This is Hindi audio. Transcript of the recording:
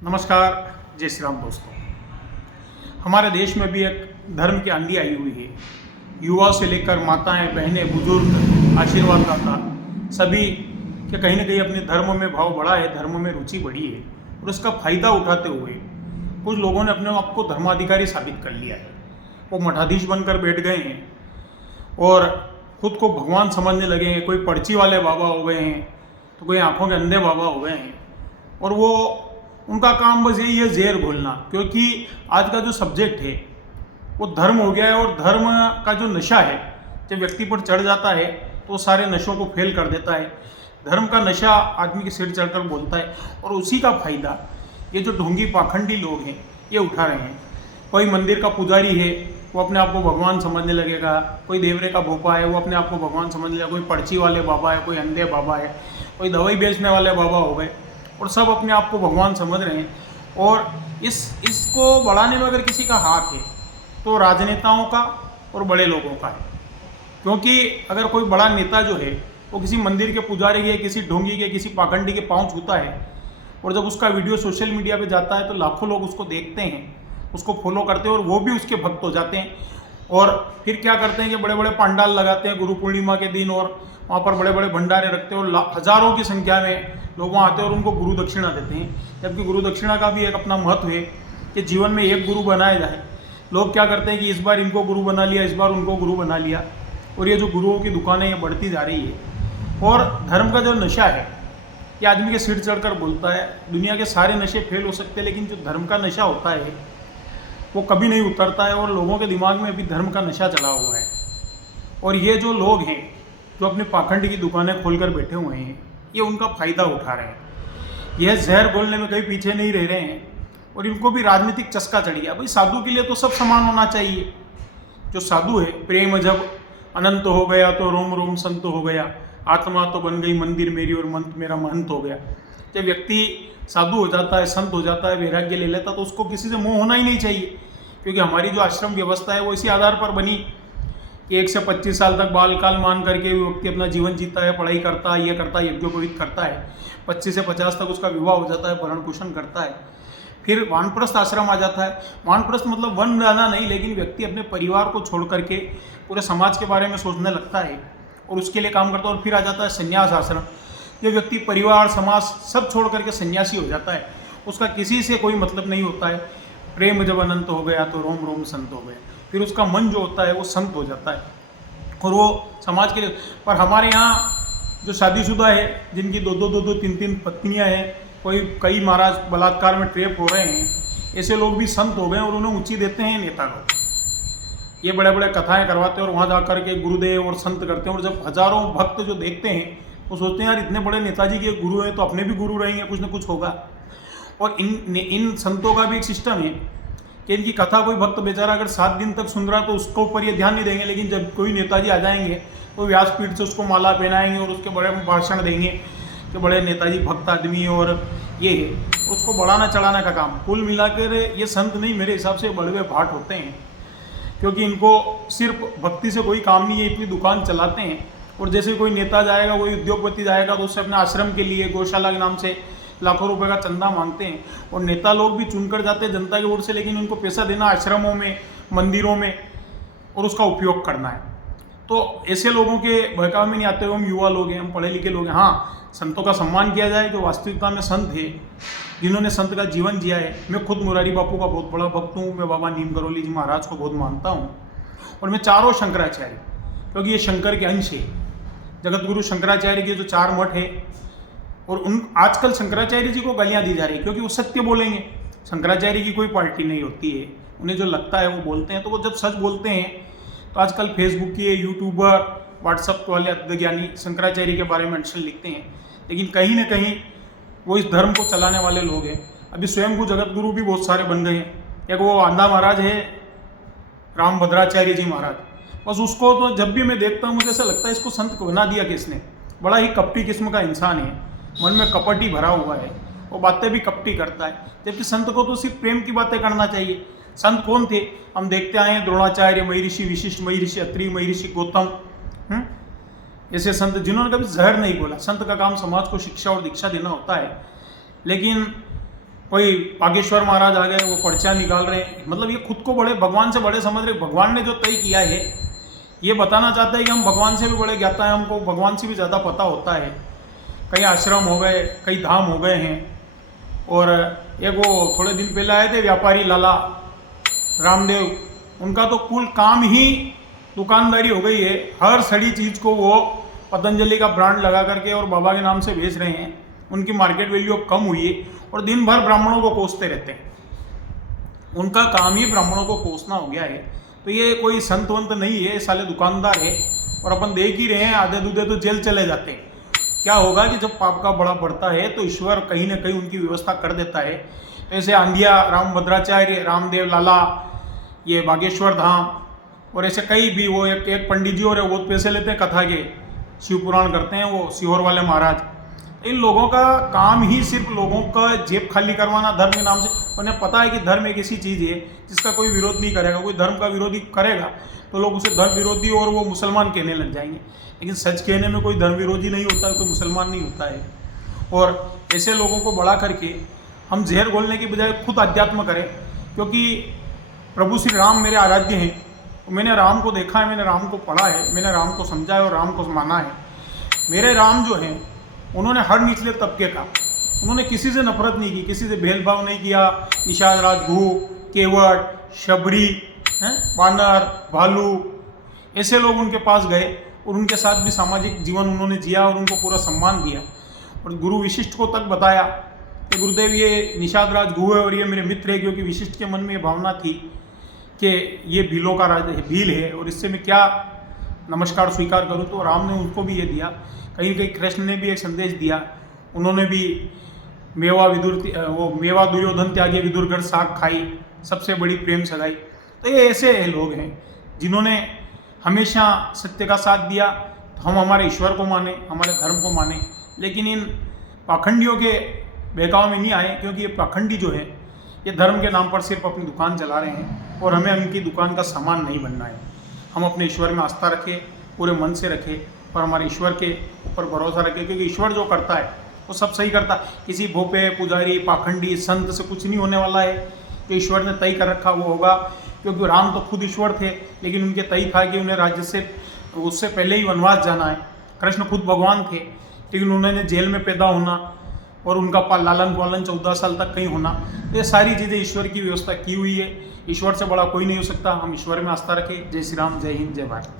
नमस्कार, जय श्री राम दोस्तों। हमारे देश में भी एक धर्म की आंधी आई हुई है। युवा से लेकर माताएं, बहनें, बुजुर्ग, आशीर्वाददाता सभी के कहीं ना कहीं अपने धर्म में भाव बढ़ा है, धर्म में रुचि बढ़ी है और उसका फायदा उठाते हुए कुछ लोगों ने अपने आप को धर्माधिकारी साबित कर लिया है। वो मठाधीश बनकर बैठ गए हैं और खुद को भगवान समझने लगे हैं। कोई पर्ची वाले बाबा हो गए हैं तो कोई आंखों के अंधे बाबा हो गए हैं और वो उनका काम बस यही है जहर घोलना। क्योंकि आज का जो सब्जेक्ट है वो धर्म हो गया है और धर्म का जो नशा है जब व्यक्ति पर चढ़ जाता है तो सारे नशों को फेल कर देता है। धर्म का नशा आदमी के सिर चढ़कर बोलता है और उसी का फायदा ये जो ढोंगी पाखंडी लोग हैं ये उठा रहे हैं। कोई मंदिर का पुजारी है वो अपने आप को भगवान समझने लगेगा, कोई देवरे का भोपा है वो अपने आप को भगवान समझने लगेगा, कोई पर्ची वाले बाबा है, कोई अंधे बाबा है, कोई दवाई बेचने वाले बाबा हो गए और सब अपने आप को भगवान समझ रहे हैं। और इसको बढ़ाने में अगर किसी का हाथ है तो राजनेताओं का और बड़े लोगों का है। क्योंकि अगर कोई बड़ा नेता जो है वो किसी मंदिर के पुजारी के, किसी ढोंगी के, किसी पाखंडी के पाँव छूता है और जब उसका वीडियो सोशल मीडिया पे जाता है तो लाखों लोग उसको देखते हैं, उसको फॉलो करते हैं और वो भी उसके भक्त हो जाते हैं। और फिर क्या करते हैं कि बड़े बड़े पंडाल लगाते हैं गुरु पूर्णिमा के दिन और वहाँ पर बड़े बड़े भंडारे रखते हैं और हजारों की संख्या में लोग वहाँ आते हैं और उनको गुरु दक्षिणा देते हैं। जबकि गुरु दक्षिणा का भी एक अपना महत्व है कि जीवन में एक गुरु बनाया जाए। लोग क्या करते हैं कि इस बार इनको गुरु बना लिया, इस बार उनको गुरु बना लिया और ये जो गुरुओं की दुकानें ये बढ़ती जा रही है। और धर्म का जो नशा है ये आदमी के सिर चढ़कर बोलता है। दुनिया के सारे नशे फेल हो सकते हैं लेकिन जो धर्म का नशा होता है वो कभी नहीं उतरता है और लोगों के दिमाग में अभी धर्म का नशा चढ़ा हुआ है। और ये जो लोग हैं जो अपने पाखंड की दुकानें खोलकर बैठे हुए हैं ये उनका फ़ायदा उठा रहे हैं। यह जहर बोलने में कहीं पीछे नहीं रह रहे हैं और इनको भी राजनीतिक चस्का चढ़ गया। भाई साधु के लिए तो सब समान होना चाहिए। जो साधु है, प्रेम जब अनंत हो गया तो रोम रोम संत हो गया, आत्मा तो बन गई मंदिर मेरी और मंत मेरा महंत हो गया। जब व्यक्ति साधु हो जाता है, संत हो जाता है, वैराग्य ले लेता तो उसको किसी से मोह होना ही नहीं चाहिए। क्योंकि हमारी जो आश्रम व्यवस्था है वो इसी आधार पर बनी कि 1 से 25 साल तक बालकाल मान करके व्यक्ति अपना जीवन जीता है, पढ़ाई करता है, ये करता है, यज्ञोपवीत करता है। 25 से 50 तक उसका विवाह हो जाता है, भरण पोषण करता है। फिर वानप्रस्थ आश्रम आ जाता है। वानप्रस्थ मतलब वन रहना नहीं, लेकिन व्यक्ति अपने परिवार को छोड़ करके पूरे समाज के बारे में सोचने लगता है और उसके लिए काम करता है। और फिर आ जाता है संन्यास आश्रम। जो व्यक्ति परिवार, समाज सब छोड़ करके सन्यासी हो जाता है, उसका किसी से कोई मतलब नहीं होता है। प्रेम जब अनंत हो गया तो रोम रोम संत हो गए। फिर उसका मन जो होता है वो संत हो जाता है और वो समाज के लिए। पर हमारे यहाँ जो शादीशुदा है जिनकी दो 3 पत्नियां हैं, कोई कई महाराज बलात्कार में ट्रेप हो रहे हैं, ऐसे लोग भी संत हो गए और उन्हें ऊंची देते हैं नेता लोग। ये बड़े बड़े कथाएं करवाते हैं और वहाँ जाकर के गुरुदेव और संत करते हैं। और जब हजारों भक्त जो देखते हैं वो सोचते हैं यार इतने बड़े नेताजी के गुरु हैं तो अपने भी गुरु रहेंगे, कुछ ना कुछ होगा। और इन संतों का भी एक सिस्टम है कि इनकी कथा कोई भक्त बेचारा अगर 7 दिन तक सुन रहा तो उसको ऊपर ये ध्यान नहीं देंगे। लेकिन जब कोई नेताजी आ जाएंगे तो व्यासपीठ से उसको माला पहनाएंगे और उसके बड़े भाषण देंगे कि बड़े नेताजी भक्त आदमी और ये है। उसको बढ़ाना चढ़ाने का काम। कुल मिलाकर ये संत नहीं, मेरे हिसाब से बड़वे भाट होते हैं। क्योंकि इनको सिर्फ भक्ति से कोई काम नहीं है, इतनी दुकान चलाते हैं। और जैसे कोई नेता जाएगा, कोई उद्योगपति जाएगा तो उससे अपने आश्रम के लिए गौशाला के नाम से लाखों रुपए का चंदा मांगते हैं। और नेता लोग भी चुनकर जाते हैं जनता के वोट से, लेकिन उनको पैसा देना आश्रमों में, मंदिरों में और उसका उपयोग करना है। तो ऐसे लोगों के बहकावे में नहीं आते हुए हम युवा लोग हैं, हम पढ़े लिखे लोग हैं। हाँ, संतों का सम्मान किया जाए जो वास्तविकता में संत है, जिन्होंने संत का जीवन जिया है। मैं खुद मुरारी बापू का बहुत बड़ा भक्त हूँ। मैं बाबा नीम करोली जी महाराज को बहुत मानता हूँ और मैं चारों शंकराचार्य, क्योंकि ये शंकर के अंश है। जगत गुरु शंकराचार्य के जो 4 मठ है और उन आजकल शंकराचार्य जी को गालियाँ दी जा रही है क्योंकि वो सत्य बोलेंगे। शंकराचार्य की कोई पार्टी नहीं होती है, उन्हें जो लगता है वो बोलते हैं। तो वो जब सच बोलते हैं तो आजकल फेसबुक के यूट्यूबर, व्हाट्सएप वाले अज्ञानी शंकराचार्य के बारे में अनशन लिखते हैं। लेकिन कहीं ना कहीं वो इस धर्म को चलाने वाले लोग हैं। अभी स्वयं को जगत गुरु भी बहुत सारे बन गए हैं। एक वो आंधा महाराज है, रामभद्राचार्य जी महाराज, बस उसको तो जब भी मैं देखता हूँ मुझे ऐसा लगता है इसको संत बना दिया किसने। बड़ा ही कपटी किस्म का इंसान है, मन में कपट ही भरा हुआ है, वो बातें भी कपटी करता है। जबकि संत को तो सिर्फ प्रेम की बातें करना चाहिए। संत कौन थे हम देखते आए हैं, द्रोणाचार्य, महर्षि विशिष्ट, महर्षि अत्रि, महर्षि गौतम, ऐसे संत जिन्होंने कभी जहर नहीं बोला। संत का काम समाज को शिक्षा और दीक्षा देना होता है। लेकिन कोई बागेश्वर महाराज आ गए, वो पर्चा निकाल रहे हैं। मतलब ये खुद को बड़े भगवान से बड़े समझ रहे। भगवान ने जो तय किया है ये बताना चाहता है कि हम भगवान से भी बड़े ज्ञाता है, हमको भगवान से भी ज़्यादा पता होता है। कई आश्रम हो गए, कई धाम हो गए हैं। और एक वो थोड़े दिन पहले आए थे व्यापारी लाला रामदेव, उनका तो कुल काम ही दुकानदारी हो गई है। हर सड़ी चीज़ को वो पतंजलि का ब्रांड लगा करके और बाबा के नाम से बेच रहे हैं। उनकी मार्केट वैल्यू अब कम हुई है और दिन भर ब्राह्मणों को कोसते रहते हैं। उनका काम ही ब्राह्मणों को कोसना हो गया है। तो ये कोई संत वंत नहीं है, साले दुकानदार है। और अपन देख ही रहे हैं, आधे दूधे तो जेल चले जाते हैं। क्या होगा कि जब पाप का बड़ा बढ़ता है तो ईश्वर कहीं ना कहीं उनकी व्यवस्था कर देता है। तो ऐसे आंधिया रामभद्राचार्य, रामदेव लाला, ये बागेश्वर धाम और ऐसे कई भी, वो एक पंडित जी और बहुत पैसे लेते हैं कथा के, शिव पुराण करते हैं, वो सीहोर वाले महाराज। इन लोगों का काम ही सिर्फ लोगों का जेब खाली करवाना धर्म के नाम से। उन्हें पता है कि धर्म एक ऐसी चीज़ है जिसका कोई विरोध नहीं करेगा। कोई धर्म का विरोधी करेगा तो लोग उसे धर्म विरोधी और वो मुसलमान कहने लग जाएंगे। लेकिन सच कहने में कोई धर्म विरोधी नहीं होता है, कोई मुसलमान नहीं होता है। और ऐसे लोगों को बढ़ा करके हम जहर घोलने की बजाय खुद अध्यात्म करें, क्योंकि प्रभु श्री राम मेरे आराध्य हैं। मैंने राम को देखा है, मैंने राम को पढ़ा है, मैंने राम को समझा है और राम को माना है। मेरे राम जो हैं उन्होंने हर निचले तबके का, उन्होंने किसी से नफरत नहीं की, किसी से भेदभाव नहीं किया। निषाद राजभू, केवट, शबरी, वानर, भालू, ऐसे लोग उनके पास गए और उनके साथ भी सामाजिक जीवन उन्होंने जिया और उनको पूरा सम्मान दिया। और गुरु विशिष्ट को तक बताया कि गुरुदेव ये निषाद राजभू है और ये मेरे मित्र है, क्योंकि विशिष्ट के मन में ये भावना थी कि ये भीलों का भील है और इससे मैं क्या नमस्कार स्वीकार करूं। तो राम ने उनको भी ये दिया। कहीं कहीं कृष्ण ने भी एक संदेश दिया, उन्होंने भी मेवा दुर्योधन त्यागे विदुरगढ़ साग खाई, सबसे बड़ी प्रेम सगाई। तो ये ऐसे लोग हैं जिन्होंने हमेशा सत्य का साथ दिया। तो हम हमारे ईश्वर को माने, हमारे धर्म को माने, लेकिन इन पाखंडियों के बहकाव में नहीं आए, क्योंकि ये पाखंडी जो है ये धर्म के नाम पर सिर्फ अपनी दुकान चला रहे हैं और हमें उनकी दुकान का सामान नहीं बनना है। हम अपने ईश्वर में आस्था रखें, पूरे मन से रखें और हमारे ईश्वर के ऊपर भरोसा रखें, क्योंकि ईश्वर जो करता है वो सब सही करता है। किसी भोपे, पुजारी, पाखंडी, संत से कुछ नहीं होने वाला है। जो ईश्वर ने तय कर रखा वो होगा, क्योंकि राम तो खुद ईश्वर थे, लेकिन उनके तय था कि उन्हें राज्य से उससे पहले ही वनवास जाना है। कृष्ण खुद भगवान थे, लेकिन उन्होंने जेल में पैदा होना और उनका लालन पालन 14 साल तक कहीं होना, तो ये सारी चीज़ें ईश्वर की व्यवस्था की हुई है। ईश्वर से बड़ा कोई नहीं हो सकता। हम ईश्वर में आस्था रखें। जय श्री राम, जय हिंद, जय भारत।